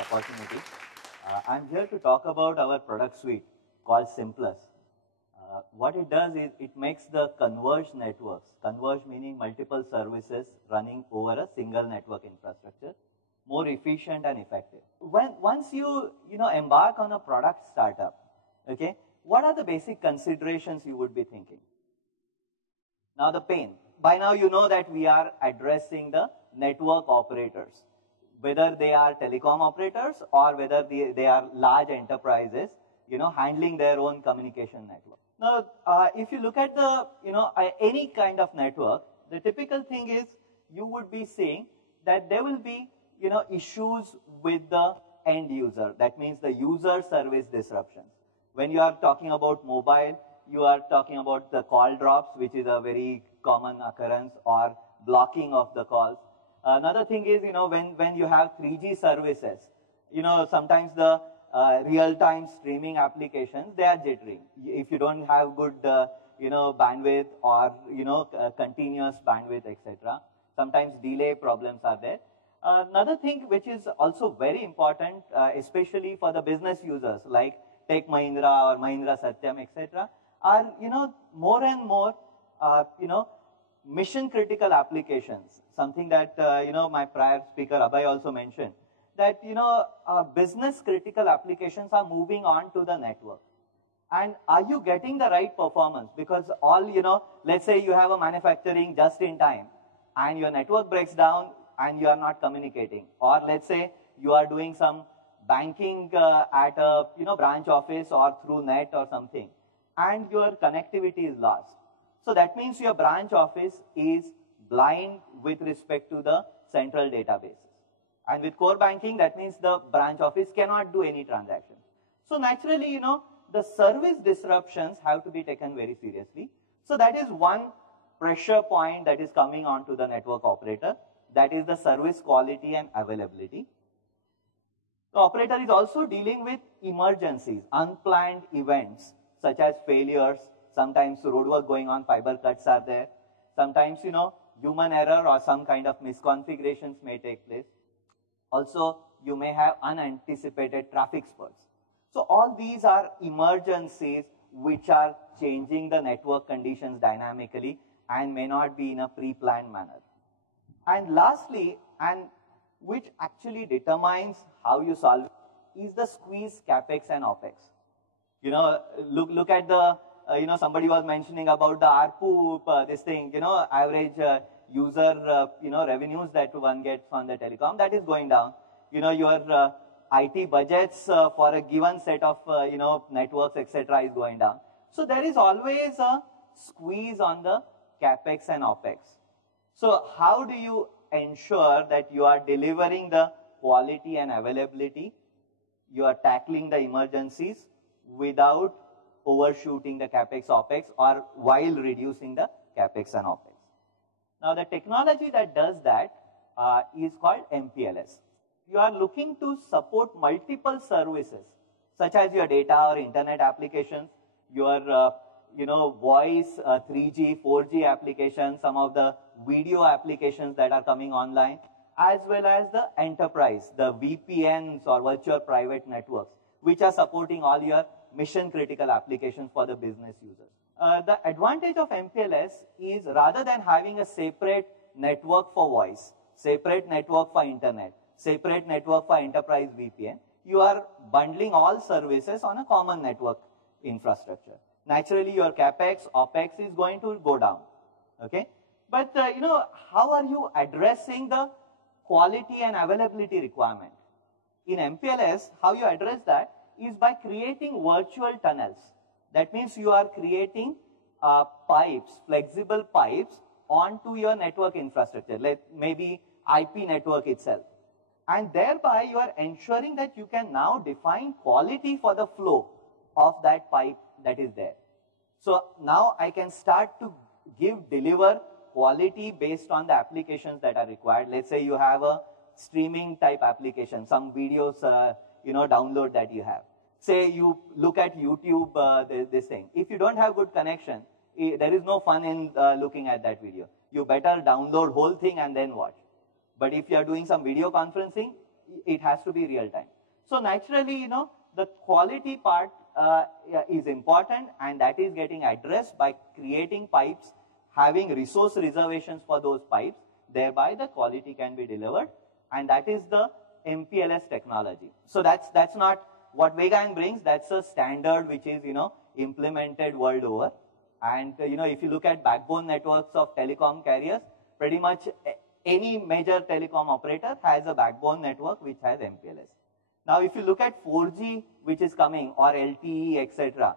opportunity. I'm here to talk about our product suite called Simplus. What it does is it makes the converged networks, converged meaning multiple services running over a single network infrastructure, more efficient and effective. Once you embark on a product startup, okay, what are the basic considerations you would be thinking? Now the pain. By now you know that we are addressing the network operators, whether they are telecom operators or whether they are large enterprises, handling their own communication network. Now, if you look at the, any kind of network, the typical thing is you would be seeing that there will be, issues with the end user. That means the user service disruptions. When you are talking about mobile, you are talking about the call drops, which is a very common occurrence, or blocking of the calls. Another thing is, when you have 3G services, sometimes the real-time streaming applications, they are jittery. If you don't have good, bandwidth or, continuous bandwidth, etc. Sometimes delay problems are there. Another thing which is also very important, especially for the business users like Tech Mahindra or Mahindra Satyam, etc., are, more and more, mission-critical applications. Something that, my prior speaker Abhay also mentioned, that, business-critical applications are moving on to the network. And are you getting the right performance? Because all, let's say you have a manufacturing just in time, and your network breaks down, and you are not communicating. Or let's say you are doing some banking at a, branch office or through net or something, and your connectivity is lost. So that means your branch office is blind with respect to the central databases. And with core banking, that means the branch office cannot do any transaction. So naturally, the service disruptions have to be taken very seriously. So that is one pressure point that is coming onto the network operator. That is the service quality and availability. The operator is also dealing with emergencies, unplanned events, such as failures. Sometimes roadwork going on, fiber cuts are there. Sometimes, human error or some kind of misconfigurations may take place. Also, you may have unanticipated traffic spurts. So all these are emergencies which are changing the network conditions dynamically and may not be in a pre-planned manner. And lastly, and which actually determines how you solve it, is the squeeze CapEx and OpEx. Look at the, somebody was mentioning about the ARPU, this thing, average user, revenues that one gets on the telecom, that is going down. Your IT budgets for a given set of, networks, etc. is going down. So there is always a squeeze on the CapEx and OpEx. So how do you ensure that you are delivering the quality and availability? You are tackling the emergencies without overshooting the CapEx, OpEx, or while reducing the CapEx and OpEx. Now, the technology that does that is called MPLS. You are looking to support multiple services, such as your data or internet applications, your voice, 3G, 4G applications, some of the video applications that are coming online, as well as the enterprise, the VPNs or virtual private networks, which are supporting all your mission-critical applications for the business users. The advantage of MPLS is rather than having a separate network for voice, separate network for internet, separate network for enterprise VPN, you are bundling all services on a common network infrastructure. Naturally, your CapEx, OpEx is going to go down, okay? But, how are you addressing the quality and availability requirement? In MPLS, how you address that is by creating virtual tunnels. That means you are creating pipes, flexible pipes onto your network infrastructure, like maybe IP network itself. And thereby, you are ensuring that you can now define quality for the flow of that pipe that is there. So now I can start to deliver quality based on the applications that are required. Let's say you have a streaming type application, some videos, download that you have. Say you look at YouTube, this thing. If you don't have good connection, there is no fun in looking at that video. You better download whole thing and then watch. But if you are doing some video conferencing, it has to be real time. So naturally, you know, the quality part is important, and that is getting addressed by creating pipes, having resource reservations for those pipes, thereby the quality can be delivered, and that is the MPLS technology. So that's not what Vegan brings, that's a standard which is, you know, implemented world over. And, you know, if you look at backbone networks of telecom carriers, pretty much any major telecom operator has a backbone network which has MPLS. Now, if you look at 4G, which is coming, or LTE, etc.,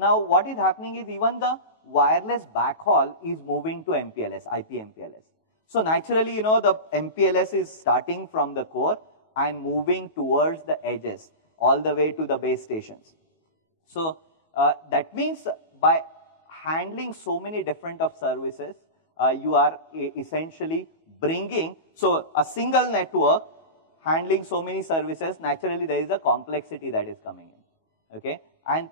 now what is happening is even the wireless backhaul is moving to MPLS, IP MPLS. So naturally, you know, the MPLS is starting from the core and moving towards the edges, all the way to the base stations. So that means by handling so many different of services, you are essentially bringing, so a single network handling so many services, naturally there is a complexity that is coming in, okay? And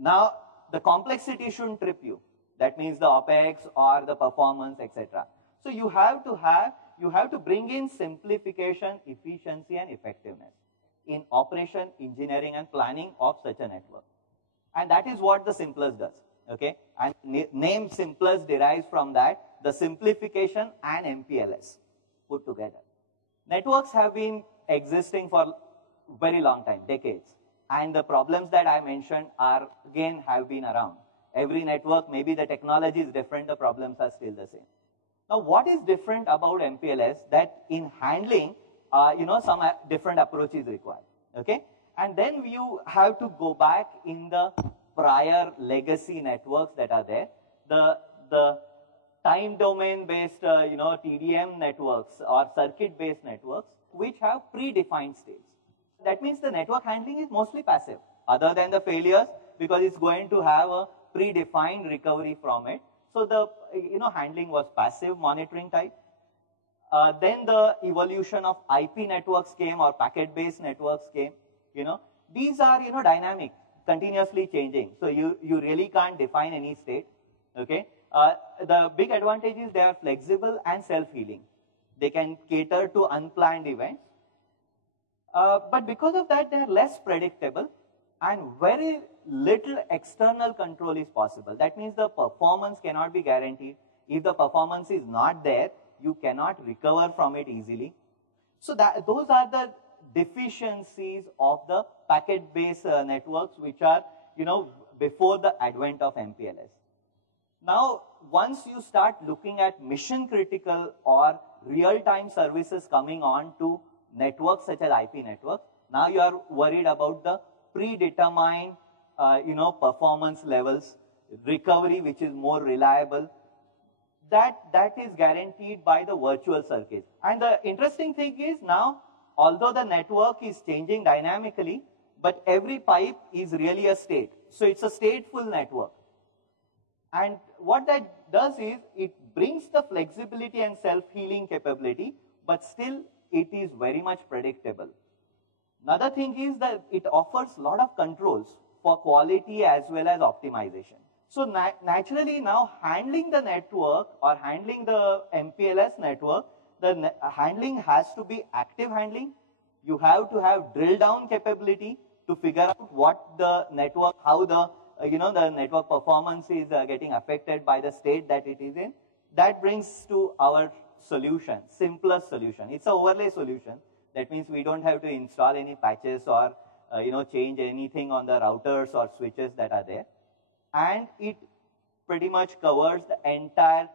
now the complexity shouldn't trip you. That means the OpEx or the performance, etc. So you have to bring in simplification, efficiency, and effectiveness in operation, engineering, and planning of such a network. And that is what the Simplus does, okay? And name Simplus derives from that, the simplification and MPLS put together. Networks have been existing for a very long time, decades. And the problems that I mentioned are, again, have been around. Every network, maybe the technology is different, the problems are still the same. Now, what is different about MPLS that in handling, you know, some different approaches required, okay? And then you have to go back in the prior legacy networks that are there, the time domain based, you know, TDM networks or circuit based networks, which have predefined states. That means the network handling is mostly passive, other than the failures, because it's going to have a predefined recovery from it. So the, you know, handling was passive monitoring type. Then the evolution of IP networks came, or packet-based networks came. You know, these are, you know, dynamic, continuously changing. So you really can't define any state. Okay. The big advantage is they are flexible and self-healing. They can cater to unplanned events. But because of that, they are less predictable, and very little external control is possible. That means the performance cannot be guaranteed. If the performance is not there, you cannot recover from it easily. So those are the deficiencies of the packet-based networks, which are, you know, before the advent of MPLS. Now, once you start looking at mission-critical or real-time services coming on to networks such as IP networks, now you are worried about the predetermined, you know, performance levels, recovery which is more reliable. That is guaranteed by the virtual circuit. And the interesting thing is now, although the network is changing dynamically, but every pipe is really a state. So it's a stateful network. And what that does is, it brings the flexibility and self-healing capability, but still it is very much predictable. Another thing is that it offers a lot of controls for quality as well as optimization. So naturally now, handling the network or handling the MPLS network, the handling has to be active handling. You have to have drill down capability to figure out what the network, how the the network performance is getting affected by the state that it is in. That brings to our solution, simplest solution. It's an overlay solution. That means we don't have to install any patches or change anything on the routers or switches that are there. And it pretty much covers the entire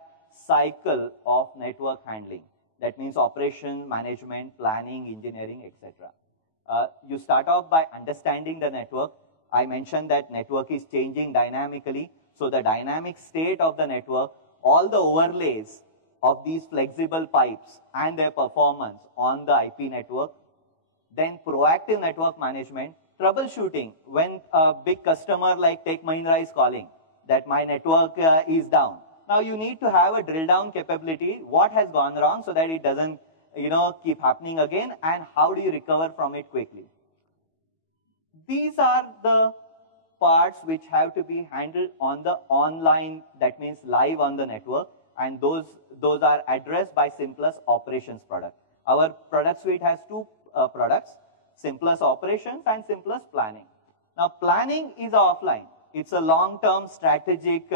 cycle of network handling. That means operation, management, planning, engineering, etc. You start off by understanding the network. I mentioned that network is changing dynamically. So the dynamic state of the network, all the overlays of these flexible pipes and their performance on the IP network. Then proactive network management, troubleshooting. When a big customer like Tech Mahindra is calling that my network is down. Now you need to have a drill down capability, what has gone wrong so that it doesn't keep happening again, and how do you recover from it quickly. These are the parts which have to be handled on the online, that means live on the network, and those are addressed by Simplus operations product. Our product suite has two products, Simplus Operations and Simplus Planning. Now, planning is offline. It's a long-term strategic,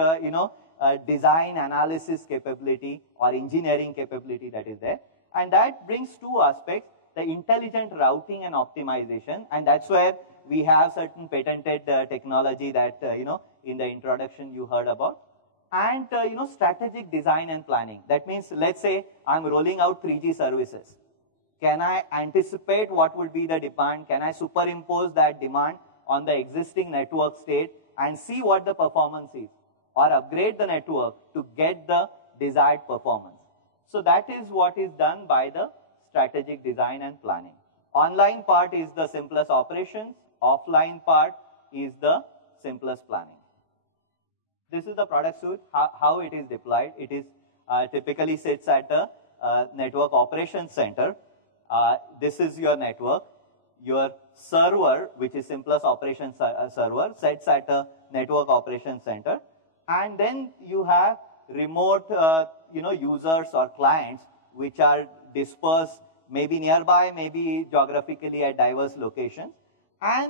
design analysis capability or engineering capability that is there. And that brings two aspects, the intelligent routing and optimization. And that's where we have certain patented technology that, in the introduction you heard about. And, strategic design and planning. That means, let's say I'm rolling out 3G services. Can I anticipate what would be the demand? Can I superimpose that demand on the existing network state and see what the performance is? Or upgrade the network to get the desired performance. So that is what is done by the strategic design and planning. Online part is the Simplus Operations. Offline part is the Simplus Planning. This is the product suite, how it is deployed. It is typically sits at the network operations center. This is your network. Your server, which is Simplus Operations server, sits at a network operations center. And then you have remote, users or clients which are dispersed maybe nearby, maybe geographically at diverse locations. And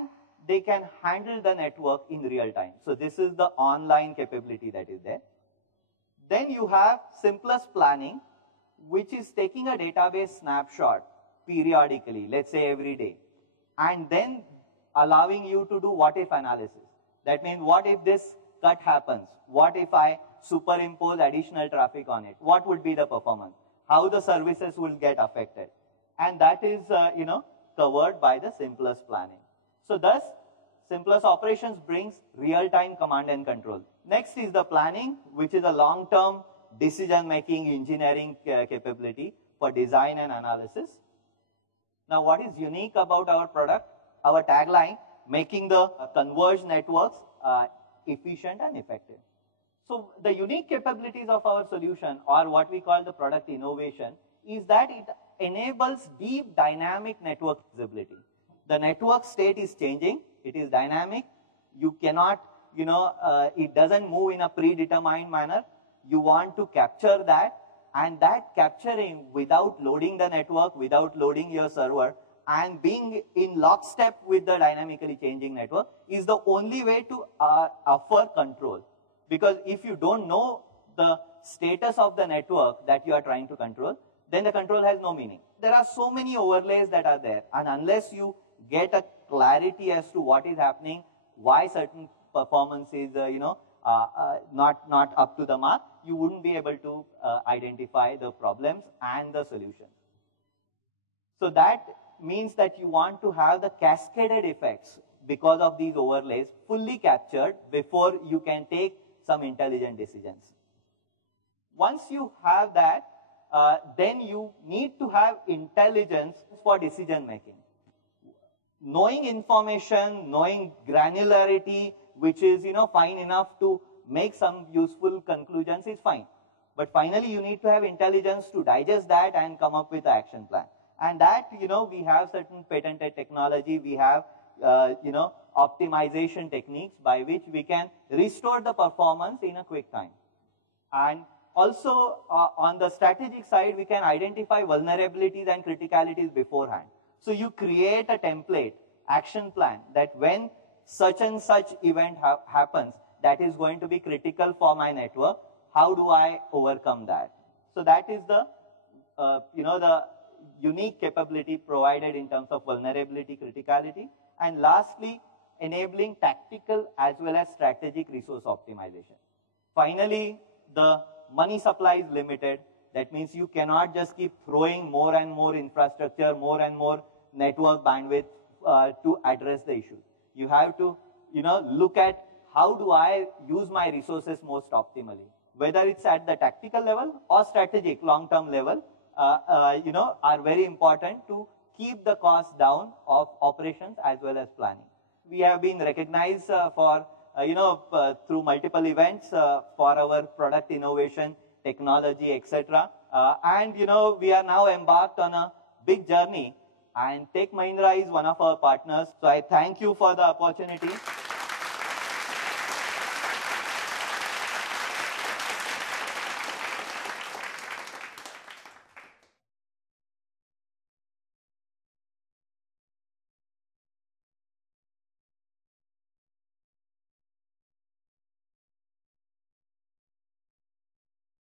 they can handle the network in real time. So this is the online capability that is there. Then you have Simplus Planning, which is taking a database snapshot periodically, let's say every day, and then allowing you to do what-if analysis. That means, what if this cut happens? What if I superimpose additional traffic on it? What would be the performance? How the services will get affected? And that is, covered by the Simplus Planning. So thus, Simplus Operations brings real-time command and control. Next is the planning, which is a long-term decision-making engineering capability for design and analysis. Now, what is unique about our product? Our tagline, making the converged networks efficient and effective. So the unique capabilities of our solution, or what we call the product innovation, is that it enables deep dynamic network visibility. The network state is changing. It is dynamic. You cannot, it doesn't move in a predetermined manner. You want to capture that, and that capturing without loading the network, without loading your server, and being in lockstep with the dynamically changing network is the only way to offer control. Because if you don't know the status of the network that you are trying to control, then the control has no meaning. There are so many overlays that are there, and unless you get a clarity as to what is happening, why certain performance is, not up to the mark, you wouldn't be able to identify the problems and the solution. So that means that you want to have the cascaded effects because of these overlays fully captured before you can take some intelligent decisions. Once you have that, then you need to have intelligence for decision making. Knowing information, knowing granularity, which is fine enough to make some useful conclusions, is fine. But finally, you need to have intelligence to digest that and come up with an action plan. And that, we have certain patented technology. We have, optimization techniques by which we can restore the performance in a quick time. And also, on the strategic side, we can identify vulnerabilities and criticalities beforehand. So you create a template, action plan, that when such and such event happens, that is going to be critical for my network, how do I overcome that? So that is the, the unique capability provided in terms of vulnerability, criticality. And lastly, enabling tactical as well as strategic resource optimization. Finally, the money supply is limited. That means you cannot just keep throwing more and more infrastructure, more and more network bandwidth to address the issue. You have to, look at how do I use my resources most optimally. Whether it's at the tactical level or strategic long-term level, are very important to keep the cost down of operations as well as planning. We have been recognized for, through multiple events for our product innovation, technology, etc. And, we are now embarked on a big journey, and Tech Mahindra is one of our partners. So I thank you for the opportunity.